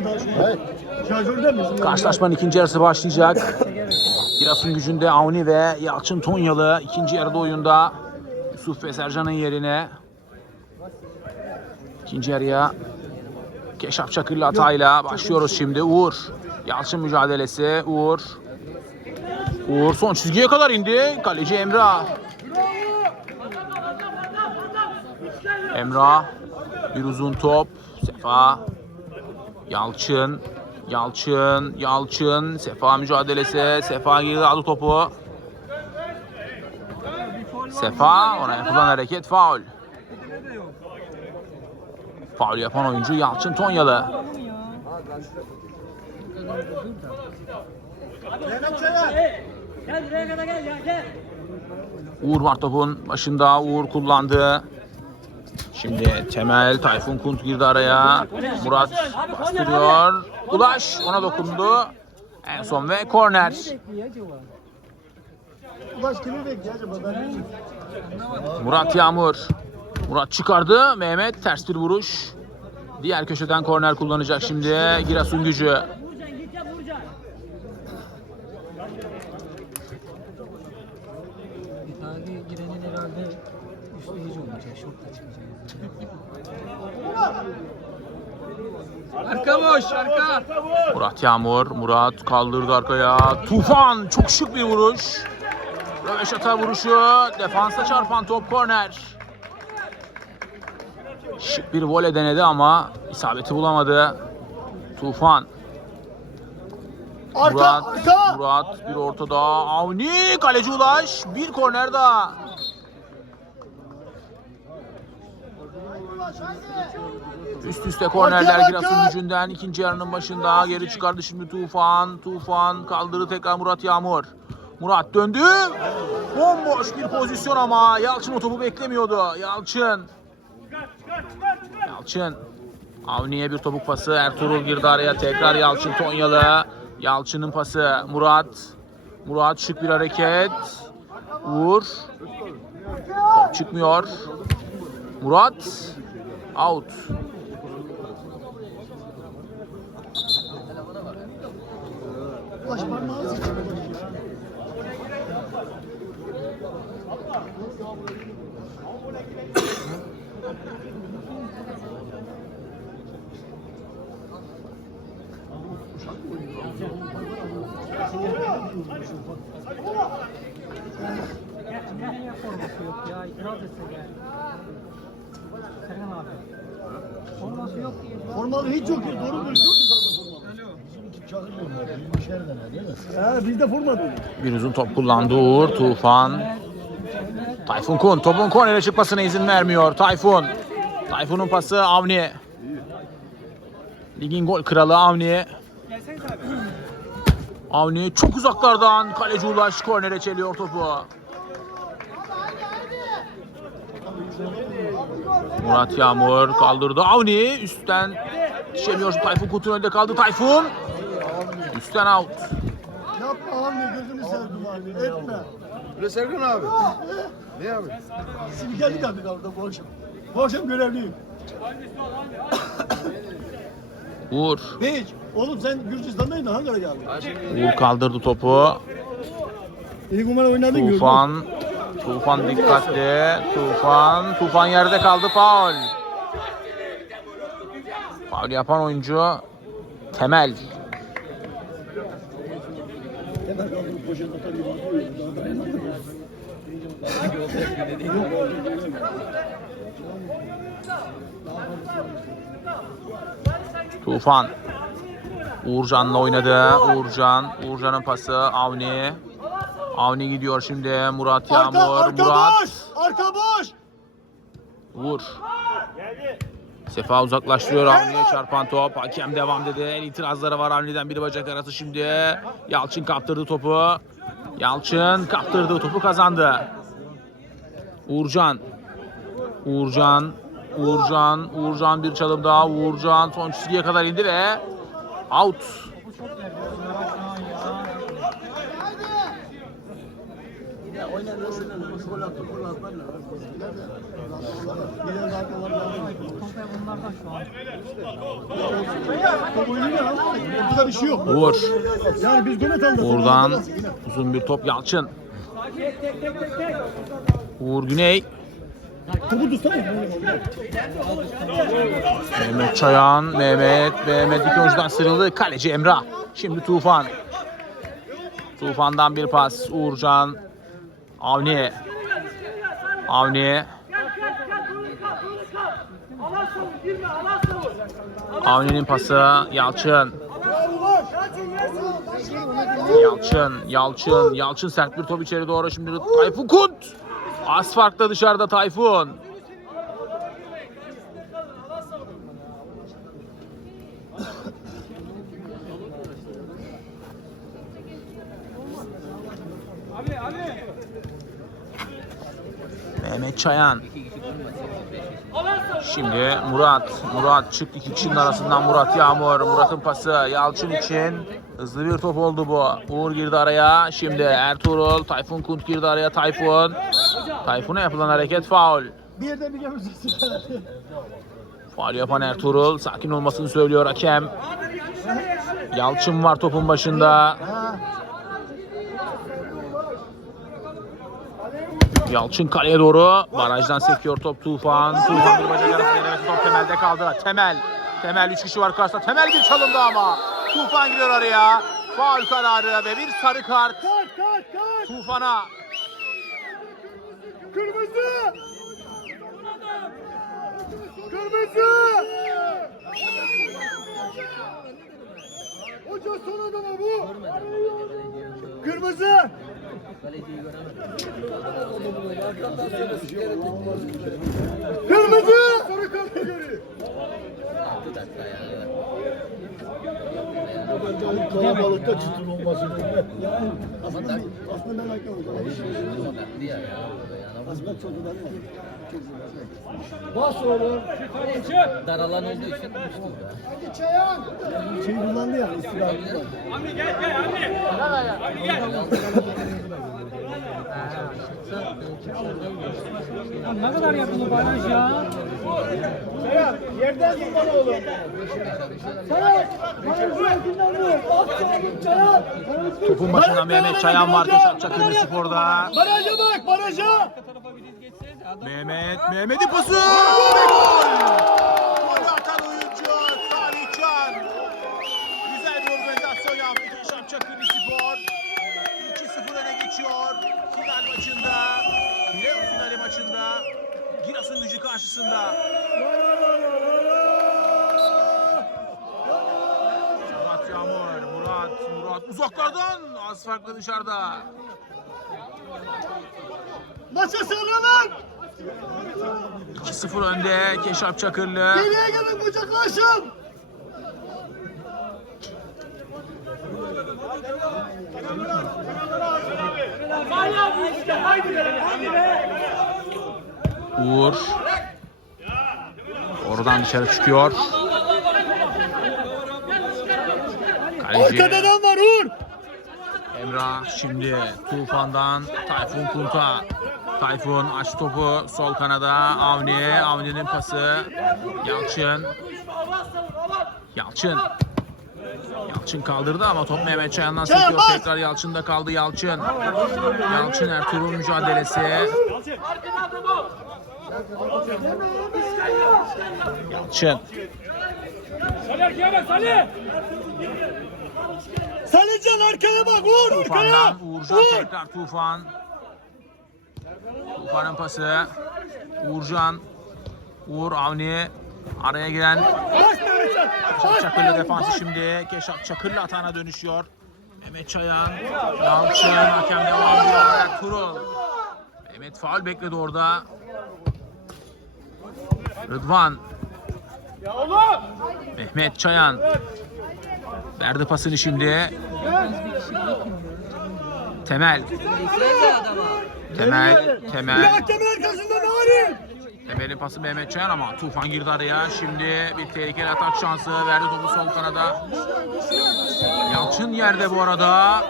Misin? Karşılaşmanın ikinci yarısı başlayacak. Giresun gücünde Avni ve Yalçın Tonyalı ikinci yarıda oyunda. Yusuf ve Sercan'ın yerine. İkinci yarıya Keşaf Çakırlı hatayla başlıyoruz şimdi. Uğur. Yalçın mücadelesi. Uğur. Uğur son çizgiye kadar indi. Kaleci Emrah. Emrah. Bir uzun top. Sefa. Yalçın. Yalçın. Yalçın. Sefa mücadelesi. Sefa girdi aldı topu. Sefa. Ona yapılan hareket faul. Faul yapan oyuncu Yalçın Tonyalı. Uğur var topun başında. Uğur kullandı. Şimdi Temel, Tayfun Kunt girdi araya. Murat bastırıyor. Ulaş ona dokundu. En son ve korner. Murat Yağmur. Murat çıkardı. Mehmet ters bir vuruş. Diğer köşeden korner kullanacak şimdi. Giresun gücü. Arka boş, arka. Murat Yağmur. Murat kaldırdı arkaya. Tufan. Çok şık bir vuruş. Röveşata vuruşu. Defansa çarpan top korner. Şık bir voley denedi ama isabeti bulamadı. Tufan. Arka, Murat, arka. Murat bir ortada. Avni kaleci Ulaş. Bir korner daha. Üst üste kornerler Giresun gücünden ikinci yarının başında geri çıkardı şimdi Tufan. Tufan kaldırdı tekrar Murat Yağmur. Murat döndü. Bomboş bir pozisyon ama Yalçın o topu beklemiyordu. Yalçın. Yalçın. Avni'ye bir topuk pası. Ertuğrul girdi araya. Tekrar Yalçın Tonyalı. Yalçın'ın pası. Murat. Murat şık bir hareket. Uğur. Top çıkmıyor. Murat. Out. Ya? İtiraz etse gel. Serhan abi. Forması yok diye. Formalı hiç yok ya. Doğru dürüst yok ki zaten formalı. He bizde forma değil. Bir uzun top kullandı Uğur. Tufan. Tayfun Kun. Topun kornere çıkmasına izin vermiyor. Tayfun. Tayfun'un pası Avni. Ligin gol kralı Avni. Avni çok uzaklardan kaleci Ulaş kornere çeliyor topu. Murat Yağmur kaldırdı. Avni üstten düşemiyor. Tayfun Kut'un önünde kaldı. Tayfun. Üstten out. Yapma abi gözünü sevdim abi. Etme. Öyle Serkan abi. Ne abi? Spikerlik yaptık orada bu akşam. Bu akşam görevliyim. Uğur. Hiç. Oğlum sen Gürcistan'daydın Ankara'ya geldin. Uğur kaldırdı topu. İlk numara oynadın gördüm. Tufan. Dikkatli. Tufan. Tufan yerde kaldı. Faul. Faul yapan oyuncu Temel. Tufan. Uğurcan'la oynadı. Uğurcan. Uğurcan'ın pası Avni. Avni gidiyor şimdi. Murat Arka, Yağmur. arka Murat. boş! Arka boş! Vur. Sefa uzaklaştırıyor Avni'ye çarpan top. Hakem devam dedi. El itirazları var Avni'den biri bacak arası şimdi. Yalçın kaptırdı topu. Yalçın kaptırdığı topu kazandı. Uğurcan. Uğurcan. Uğurcan. Uğurcan bir çalım daha. Uğurcan son çizgiye kadar indi ve out. Uğur. Yani biz gol atalım. Buradan uzun bir top Yalçın. Uğur Güney. Topu tutsana. Mehmet Çayan. Mehmet. Mehmet iki oyuncudan sıyrıldı. Kaleci Emrah. Şimdi Tufan. Tufan'dan bir pas. Uğurcan. Avni. Avni. Avni'nin pası. Yalçın. Yalçın, Yalçın, Yalçın sert bir top içeri doğru şimdi Tayfun Kunt. Az farkla dışarıda Tayfun. Mehmet Çayan. Şimdi Murat. Murat çıktı iki kişinin arasından Murat Yağmur. Murat'ın pası Yalçın için. Hızlı bir top oldu bu. Uğur girdi araya. Şimdi Ertuğrul. Tayfun Kunt girdi araya. Tayfun. Tayfun'a yapılan hareket faul. Bir. Faul yapan Ertuğrul. Sakin olmasını söylüyor hakem. Yalçın var topun başında. Yalçın kaleye doğru. Barajdan sekiyor top Tufan. Tufan bir bacak arası denemesi top Temel'de kaldı. Temel. Temel 3 kişi var karşısında. Temel bir çalımdı ama. Tufan giriyor araya. Faul kararı ve bir sarı kart. Kaç kaç kaç. Tufan'a. Kırmızı. Kırmızı. Hoca son adama bu. Kırmızı. Kırmızı. Sarı kart geri. Kalabalıkta çıtır olmasın. Yani aslında, ben Aslında çok güzel var. Çok güzel. Bas oğlum. Daralan olduğu için Şey kullandı ya. istirahat. Ya ne kadar yakın o baraj ya. Yerden vurmalı oğlum. Çayak! Çayak! Çayak! Çayak! Çayak! Topun başında Mehmet Çayan var. Keşap Çakırlı Spor'da. Baraja bak baraja! Mehmet, Mehmet'in pası! Ve gol! Golü atan oyuncu Salih Can. Güzel bir organizasyon yaptı Keşap Çakırlı Spor. 2-0 öne geçiyor final maçında. Playoff finali maçında. Giresun gücü karşısında. Murat Yağmur, Murat, Murat uzaklardan az farklı dışarıda. Maça sarılın! 2-0 önde Keşap Çakırlı. Geriye gelin kucaklaşın! Uğur. Oradan dışarı çıkıyor. Kaleci var Uğur! Emrah şimdi Tufan'dan Tayfun Kunta. Tayfun aç topu sol kanada Avni. Avni'nin pası. Yalçın. Yalçın. Yalçın kaldırdı ama top Mehmet Çayan'dan sekiyor. Tekrar Yalçın'da kaldı Yalçın. Yalçın Ertuğrul mücadelesi. Yalçın. Salihcan arkaya bak Uğur arkaya! Uğurcan Uğur! tekrar Tufan. Tufan'ın pası. Uğurcan. Uğur Avni. Araya giren Mehmet, defansı şimdi. Keşap Çakırlı atağına dönüşüyor. Mehmet Çayan. Yalçın hakem devam ediyor. Ertuğrul. Mehmet faul bekledi orada. Rıdvan. Mehmet Çayan. Verdi pasını şimdi. Temel. Temel. Temel. hakemin arkasında Narin! Temel'in pası Mehmet Çayan ama Tufan girdi araya. Şimdi bir tehlikeli atak şansı verdi topu sol kanada. Yalçın yerde bu arada.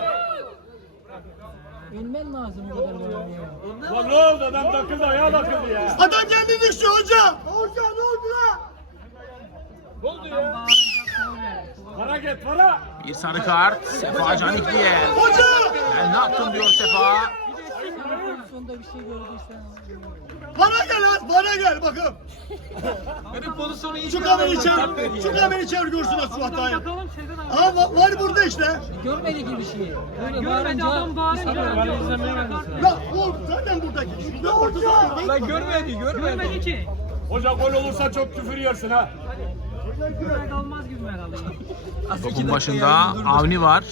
Bilmen lazım o kadar ne oldu adam takıldı ayağa takıldı ya. Adam kendi düştü hoca. Hoca ne oldu lan? Ne oldu ya? Para get para. Bir sarı kart. Sefa Canikli'ye. Hoca. Ben ne yaptım diyor Sefa. Sonunda bir şey gördüysen. Bana gel lan. Bana gel bakın. Benim pozisyonu iyi Şu kamerayı çevir. Şu kamerayı çevir görsün o suat dayı. Aa va- var burada işte. Görmedi ki bir şeyi. Böyle görmedi adam bağırınca. Ben izlemeye Ya oğlum zaten buradaki. Şurada ortada. Ben görmedi, görmedi ki. Hoca gol olursa çok küfür yersin ha. Gibi. Topun başında Avni var.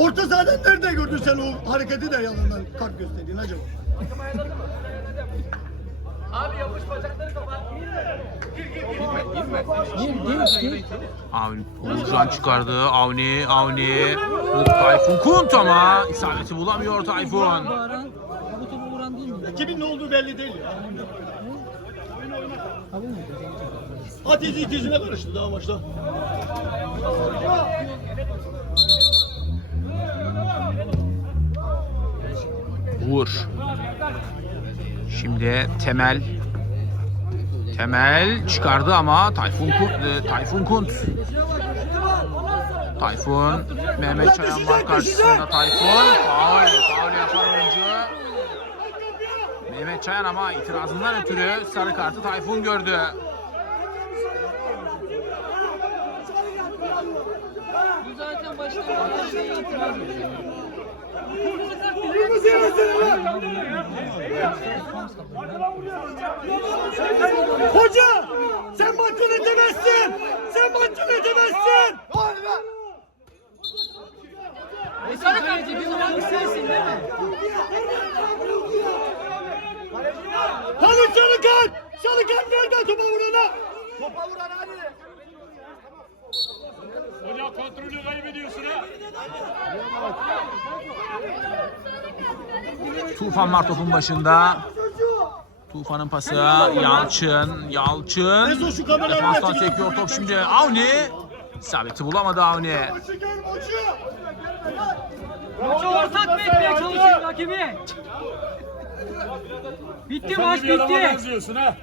Orta sahadan nerede gördün sen o hareketi de yalandan kart gösterdiğin acaba? Gir, gir, gir. Avni Uğurcan çıkardı. Avni, Avni. Tayfun Kunt ama isabeti bulamıyor Tayfun. Bu topu vuran değil mi? Kimin ne olduğu belli değil ya. Abi? Ateşi itizine karıştı daha maçta. Uğur. Şimdi Temel. Temel çıkardı ama Tayfun Kunt. e, Tayfun Kunt. Tayfun. Mehmet Çayan var karşısında Tayfun. Faul. Faul yapan oyuncu. Mehmet Çayan ama itirazından ötürü sarı kartı Tayfun gördü. Bu zaten başta itiraz ediyor. Hoca! Sen maçı yönetemezsin! Sen maçı yönetemezsin! E sarı kaleci bir vuran sensin değil mi? Hadi sarı kart! Sarı kart nerede topa vurana? Topa vuran hadi! Hoca kontrolü kaybediyorsun ha. Tufan var topun başında. Tufan'ın pası Yalçın, Yalçın. Defanstan çekiyor top şimdi Avni. İsabeti bulamadı Avni. Maçı ortak mı etmeye çalışıyor rakibi? Bitti maç bitti. benziyorsun ha.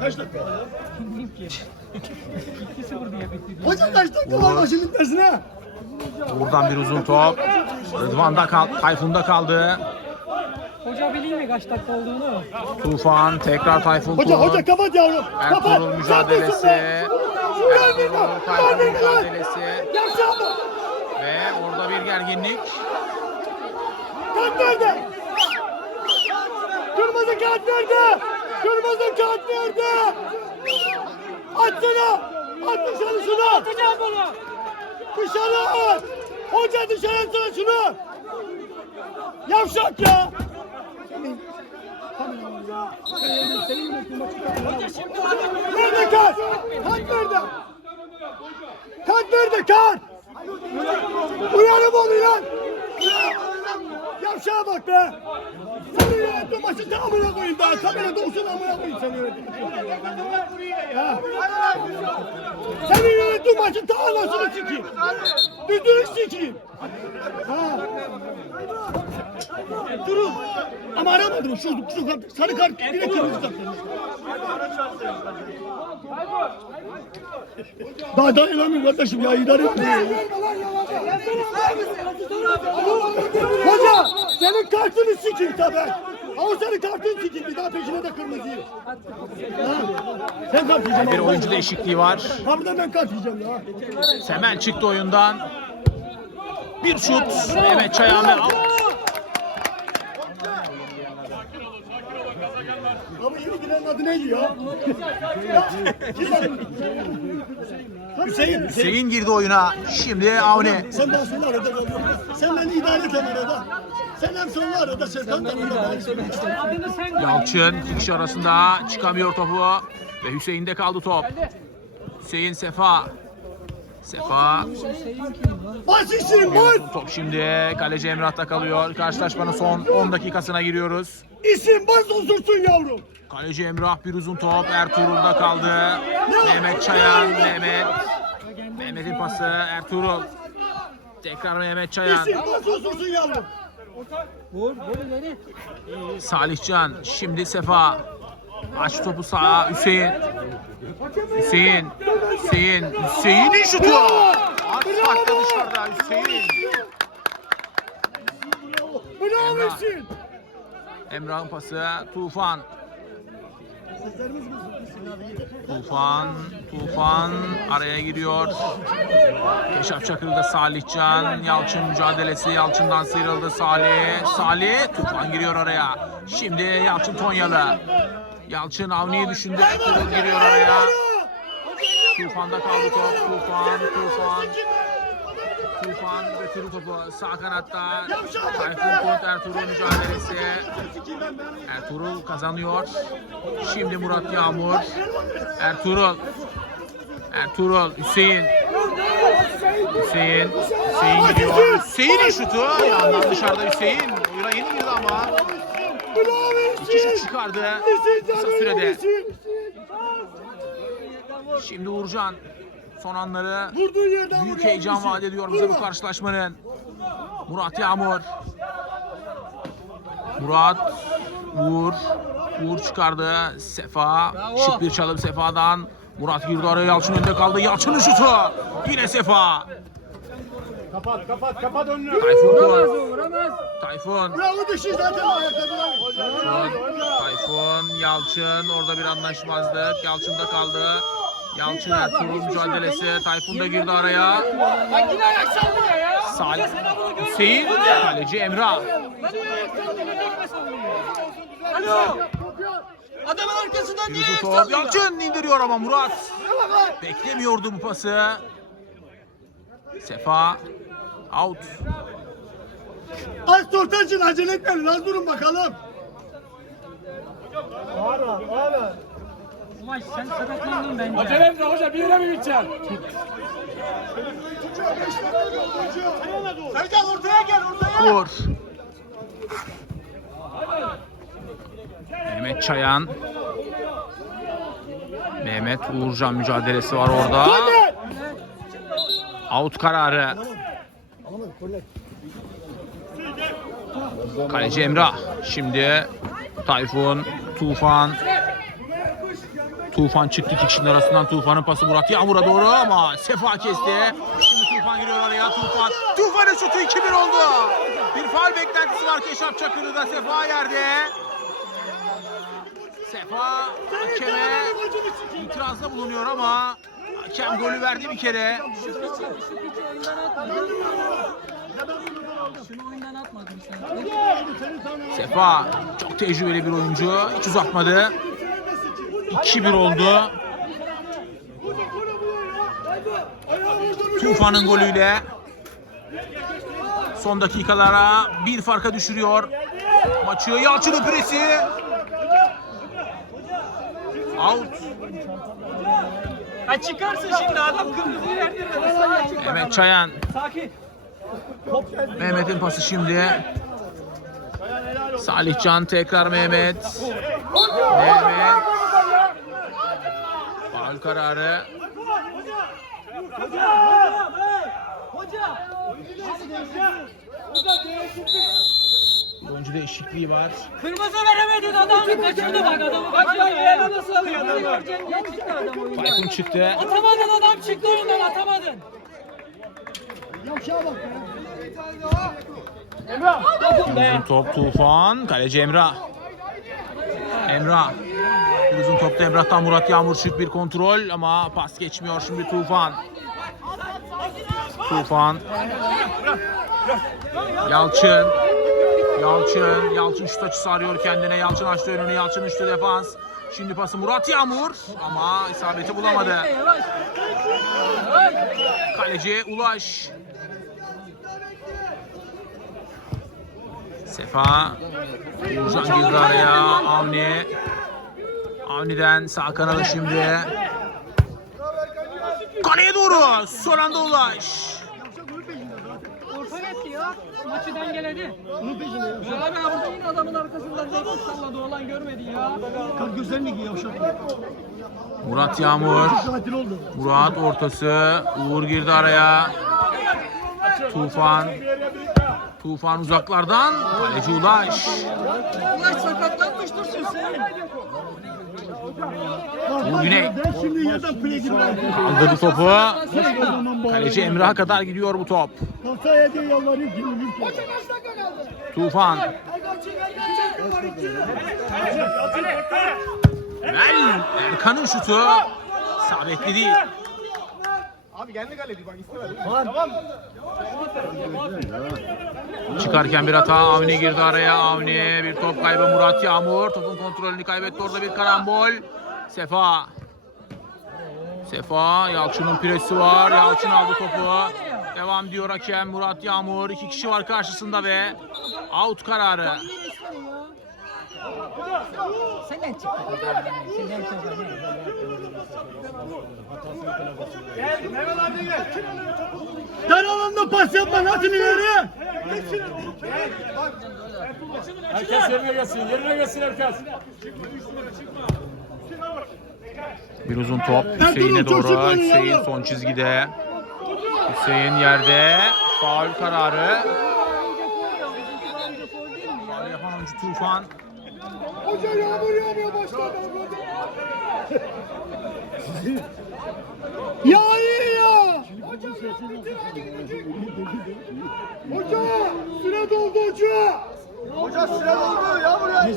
Kaç dakika? Bilmiyorum ki. 2-0 diye bitti diye. Hoca kaç dakika var maçın bitmesine? Buradan bir uzun top. Rıdvan'da kal Tayfun'da kaldı. Hoca biliyor mi kaç dakika olduğunu? Tufan tekrar Tayfun Hoca Kunt. hoca kapat yavrum. Kapat. Ertuğrul mücadelesi. Ertuğrul. Tayfun mücadelesi. Ve orada bir gerginlik. Kart nerede? Kırmızı kart nerede? Kırmızı kart nerede? Atsana! At dışarı şunu! Atacağım bunu. Dışarı at! Hoca dışarı atsana şunu! Yavşak ya! Nerede kart? Kart nerede? Kart nerede kart? Uyarım onu lan! Yavşağa bak be! Seni yönetme maçı da amına koyayım daha. Kamera dolsun amına koyayım seni yönetme. Ha. Seni yönetme maçı ta anasını sikeyim. Düdüğünü sikeyim. Ha. Durun. Ama aramadım. Şu, şu kart, sarı kart bir de kırmızı kart. Daha dayanamıyorum kardeşim ya idare ya. Hoca senin kartını sikeyim tabi. Kartını sikeyim bir daha peşine de kırmızıyı. Ha. Sen kart yiyeceksin. Bir oyuncu değişikliği var. Harbiden ben kart yiyeceğim ya. Temel çıktı oyundan. Bir şut. Mehmet Çayan ve out. Ama yeni girenin adı neydi ya? Hüseyin. Hüseyin. Hüseyin girdi oyuna. Şimdi Avni. Sen daha sonra arada. Sen beni idare et arada. Sen hem sonra arada Serkan da arada. Adını sen koy. Yalçın iki kişi arasında çıkamıyor topu. Ve Hüseyin'de kaldı top. Hüseyin Sefa. Sefa. Bas işin bas. Top şimdi kaleci Emrah'ta kalıyor. Karşılaşmanın son 10 dakikasına giriyoruz. İsim bas osursun yavrum. Kaleci Emrah bir uzun top Ertuğrul'da kaldı. Mehmet Çayan, Mehmet. Mehmet'in pası Ertuğrul. Tekrar Mehmet Çayan. İsim nasıl olsun yavrum? Vur, vur ileri. Salihcan. Şimdi Sefa. Aç topu sağa. Hüseyin. Hüseyin. Hüseyin. Hüseyin'in şutu. At farklı dışarıda Hüseyin. Bravo. Hüseyin. Emrah'ın pası. Tufan. Tufan, Tufan araya giriyor. Keşaf Çakır'da Salihcan, Yalçın mücadelesi, Yalçın'dan sıyrıldı Salih. Salih, Tufan giriyor araya. Şimdi Yalçın Tonyalı. Yalçın Avni'yi düşündü, Ertuğrul giriyor araya. Tufan'da kaldı top, Tufan, Tufan. Tufan götürü topu sağ kanatta. Tayfun Kont Ertuğrul mücadelesi. Ertuğrul kazanıyor. Şimdi Murat Yağmur. Ertuğrul. Ertuğrul. Hüseyin. Hüseyin. Hüseyin gidiyor. Hüseyin'in şutu. Yandan dışarıda Hüseyin. Oyuna yeni girdi ama. İki şut çıkardı. Kısa sürede. Şimdi Uğurcan. Son anları Büyük heyecan vaat ediyor bize bu karşılaşmanın. Murat Yağmur. Murat Uğur. Uğur çıkardı. Sefa. Şık bir çalım Sefa'dan. Murat girdi araya Yalçın önde kaldı. Yalçın'ın şutu. Yine Sefa. Kapat kapat kapat önünü. Tayfun Vuramaz vuramaz. Tayfun. Bravo dışı zaten ayakta. Tayfun. Yalçın. Orada bir anlaşmazlık. Yalçın da kaldı. Yalçın Ertuğrul mücadelesi. Tayfun da girdi araya. Salih. Hüseyin. Kaleci Emrah. Adamın arkasından niye top. Yalçın indiriyor ama Murat. Beklemiyordu bu pası. Sefa. Out. Az tortancın acele etmeyin. Az durun bakalım. Ulan sen sakatlandın bence. Acele etme hoca bir yere mi gideceksin? Sercan ortaya gel ortaya. Vur. Mehmet Çayan. Mehmet Uğurcan mücadelesi var orada. Out kararı. Kaleci Emrah. Şimdi Tayfun, Tufan. Tufan çıktı iki kişinin arasından Tufan'ın pası Murat Yağmur'a doğru ama Sefa kesti. Şimdi Tufan giriyor araya Tufan. Tufan'ın şutu 2-1 oldu. Bir faal beklentisi var Keşap Çakır'da Sefa yerde. Sefa hakeme itirazda bulunuyor ama hakem golü verdi bir kere. Sefa çok tecrübeli bir oyuncu. Hiç uzatmadı. 2-1 oldu. Tufan'ın golüyle son dakikalara bir farka düşürüyor. Maçı Yalçın'ın presi. Out. Ha çıkarsın şimdi adam kırmızıyı verdi. Mehmet Çayan. Sakin. Mehmet'in pası şimdi. Salihcan tekrar Mehmet. Mehmet. Kararı. Oyuncu değişikliği var. Kırmızı veremedin adamı kaçırdı bak adamı kaçırdı ya. Nasıl alıyor adamı? Çıktı adam oyundan. Tayfun çıktı. Atamadın adam çıktı oyundan atamadın. Yavşağa bak ya. Uzun top Tufan. Kaleci Emrah. Emrah. Uzun topta Emrah'tan Murat Yağmur şık bir kontrol ama pas geçmiyor şimdi Tufan. Tufan. Yalçın. Yalçın. Yalçın şut açısı arıyor kendine. Yalçın açtı önünü. Yalçın üçlü defans. Şimdi pası Murat Yağmur ama isabeti bulamadı. Kaleci Ulaş. Sefa. Uğurcan girdi araya. Avni. Avni'den sağ kanalı şimdi. Kaleye doğru. Son anda Ulaş. Orta etti ya. Maçı dengeledi. Onun peşinde yavşak. Ya abi burada yine adamın arkasından salladı olan görmedi ya. Kalk gözlerini giy yavşak. Murat Yağmur. Murat ortası. Uğur girdi araya. Tufan. Tufan uzaklardan. Kaleci Ulaş. Ulaş sakatlanmış dursun sen. Uğur Güney. Ben şimdi yerden play gibi. Kaldırdı topu. Kaleci Emrah'a kadar gidiyor bu top. Kasaya diye yalvarayım kim Tufan. Mel. Erkan'ın şutu. Sabitli değil. Çıkarken bir hata Avni girdi araya. Avni bir top kaybı. Murat Yağmur topun kontrolünü kaybetti. Orada bir karambol. Sefa. Sefa Yalçın'ın presi var. Yalçın aldı topu. Devam diyor hakem Murat Yağmur. İki kişi var karşısında ve out kararı Senden çıktı. Senden çıktı. Dar alanda pas yapma nasıl ileri? Herkes yerine gelsin. Yerine gelsin herkes. bir uzun top Hüseyin'e doğru Hüseyin son çizgide Hüseyin yerde faul kararı faul yapan oyuncu Tufan Hoca yağmur yağmıyor başladı. Ya iyi ya. Hoca süre doldu hoca. Hoca süre oldu yağmur ya.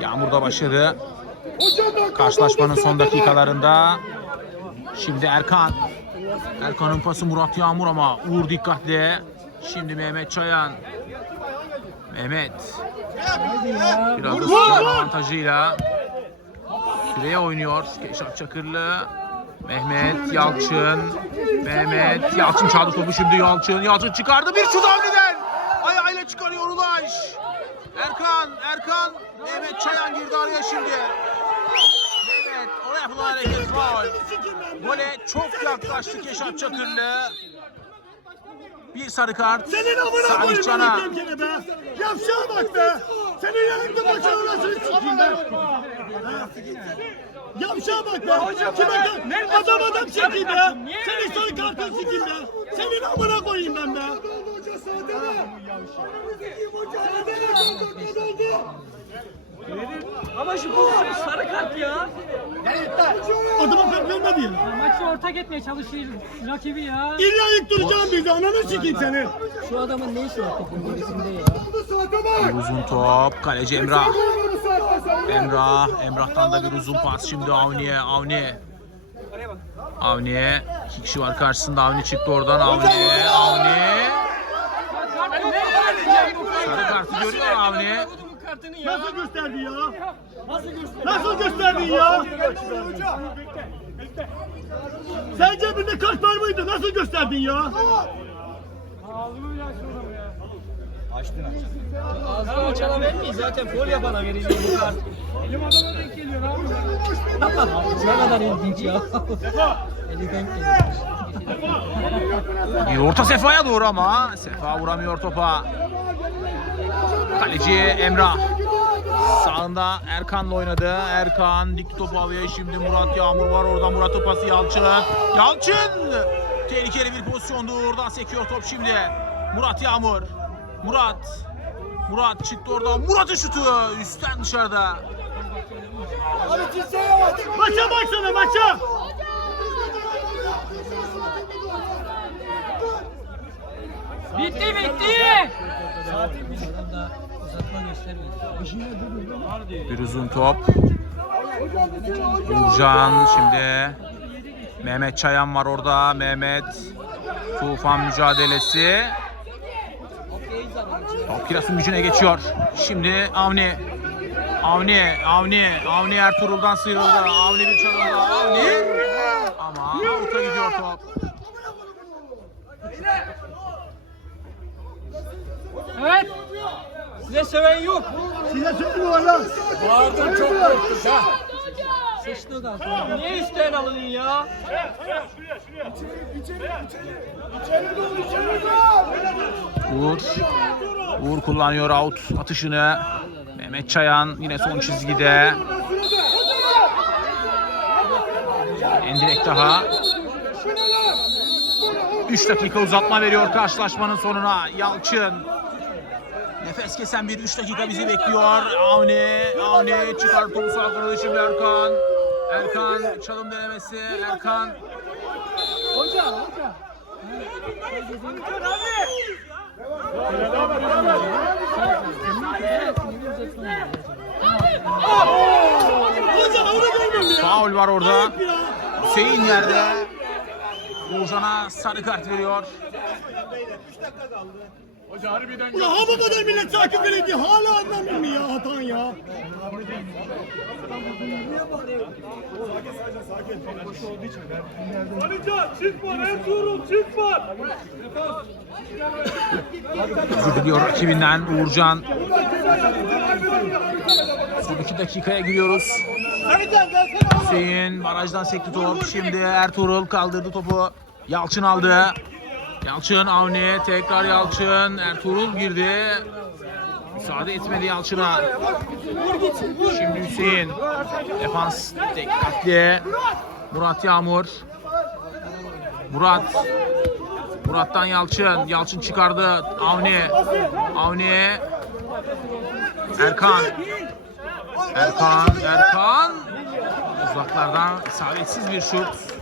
Yağmur da başladı. Karşılaşmanın doldu, son doldu. dakikalarında. Şimdi Erkan. Erkan'ın pası Murat Yağmur ama Uğur dikkatli. Şimdi Mehmet Çayan. Mehmet. Biraz da avantajıyla. Süreye oynuyor. Keşat Çakırlı. Mehmet Yalçın. Mehmet Yalçın çaldı topu şimdi Yalçın. Yalçın çıkardı bir şut Avni'den. Ayağıyla çıkarıyor Ulaş. Erkan, Erkan. Mehmet Çayan girdi araya şimdi. Mehmet oraya yapılan hareket faul. Gole çok yaklaştı Keşat Çakırlı. Bir sarı kart. Senin amına Salih Can'a. Yavşağa bak be. Senin yanında başına nasıl sikeyim be. Ha? Yavşağa bak be. Kime kal? Adam adam çekeyim be. Senin sarı kartın sikeyim be. Senin amına koyayım ben be. Ama şu pozisyon sarı kart ya. Adama kart vermedi ya. Maçı ortak etmeye çalışıyor rakibi ya. İlla ilk duracağım bizi. Ananı sikeyim seni. Şu adamın ne işi var topun gerisinde ya? Uzun top. Kaleci Emrah. Emrah. Emrah'tan da bir uzun pas şimdi Avni'ye. Avni. Avni'ye. İki kişi var karşısında. Avni çıktı oradan. Avni. Avni. Sarı kartı görüyor Avni. Bu kartını ya. Nasıl gösterdi ya? Nasıl gösterdin ya? Sen cebinde kart var mıydı? Nasıl gösterdin ya? Ağzını açana vermeyiz zaten foul yapana vereceğim bu kart. Ne kadar ilginç ya. Eli denk geliyor. Bir orta Sefa'ya doğru ama Sefa vuramıyor topa. Kaleci Emrah. Sağında Erkan'la oynadı. Erkan dikti topu alıyor. Şimdi Murat Yağmur var orada. Murat topası Yalçın. Yalçın! Tehlikeli bir pozisyondu. Oradan sekiyor top şimdi. Murat Yağmur. Murat. Murat çıktı oradan. Murat'ın şutu üstten dışarıda. Maça baksana maça. Bitti bitti. Bir uzun top. Nurcan şimdi. Mehmet Çayan var orada. Mehmet. Tufan mücadelesi. Top Kiras'ın gücüne geçiyor. Şimdi Avni. Avni, Avni, Avni Ertuğrul'dan sıyrıldı. Avni bir çalımda. Avni. Ama out'a gidiyor top. Size söven yok. Size söylüyorum lan. Bağırdın çok korktuk ha. Sıçtı da. Niye üstten alındın ya? Uğur. Uğur kullanıyor out atışını. Mehmet Çayan yine son çizgide. En direkt daha. 3 dakika uzatma veriyor karşılaşmanın sonuna. Yalçın. Nefes kesen bir 3 dakika bizi bekliyor. Avni, Avni çıkar topu sağ kanadı şimdi Erkan. Erkan çalım denemesi. Erkan Hoca hoca. Faul var orada. Hüseyin yerde. Uğurcan'a sarı kart veriyor. Hoca harbiden Ya ha bu kadar millet takip edildi. Hala anlamıyor mu ya hatan ya? Özür diliyor rakibinden Uğurcan. Son iki dakikaya giriyoruz. Hüseyin barajdan sekti top. Şimdi Ertuğrul kaldırdı topu. Yalçın aldı. Yalçın Avni tekrar Yalçın. Ertuğrul girdi. Müsaade etmedi Yalçın'a. Şimdi Hüseyin. Defans dikkatli. Murat Yağmur. Murat. Murat'tan Yalçın. Yalçın çıkardı. Avni. Avni. Erkan. Erkan. Erkan. Uzaklardan isabetsiz bir şut.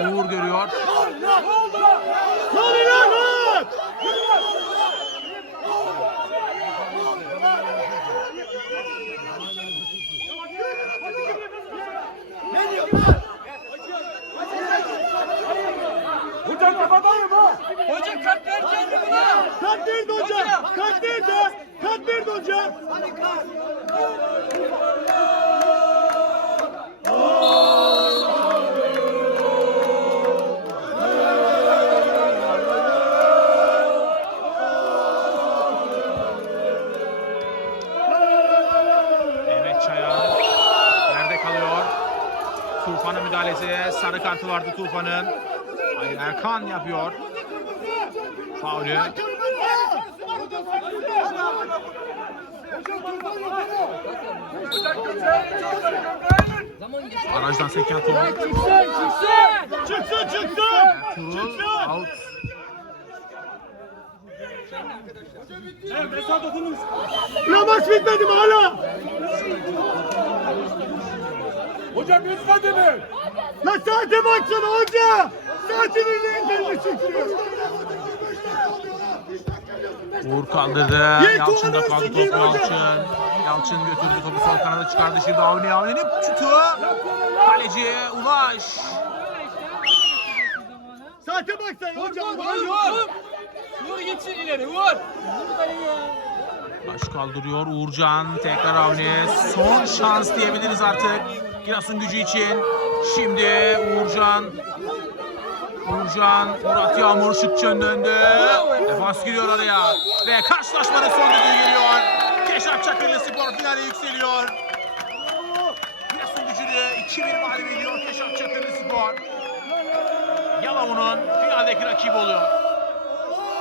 Uğur görüyor. Ne oluyor lan? Hoca kart verecek mi buna? Kat nerede hocam? Kat nerede? Kat nerede hocam? Mehmet Sarı kartı vardı Tufan'ın. Hayır Erkan yapıyor. Faulü. Barajdan seken top. Çıksın çıksın. Turul out. Ya maç bitmedi mi hala? Hocam bitmedi mi? Lan saate baksana hoca. Saatin üzerinde çıkıyor. Uğur kaldırdı. Yalçın da kaldı top Yalçın. Yalçın götürdü topu sol kanada çıkardı. Şimdi Avni Avni'nin şutu. Kaleci Ulaş. Saate baksana hocam. Vur vur. Vur gitsin ileri vur. Baş kaldırıyor Uğurcan. Tekrar Avni. Son şans diyebiliriz artık. Giresun gücü için. Şimdi Uğurcan. Uğurcan. Murat Yağmur şıkçın döndü. Defans giriyor araya. Ve karşılaşmanın son düdüğü geliyor. Keşan Çakırlı Spor finale yükseliyor. Giresun gücünü 2-1 mağlup ediyor Keşan Çakırlı Spor. Yalova'nın finaldeki rakibi oluyor.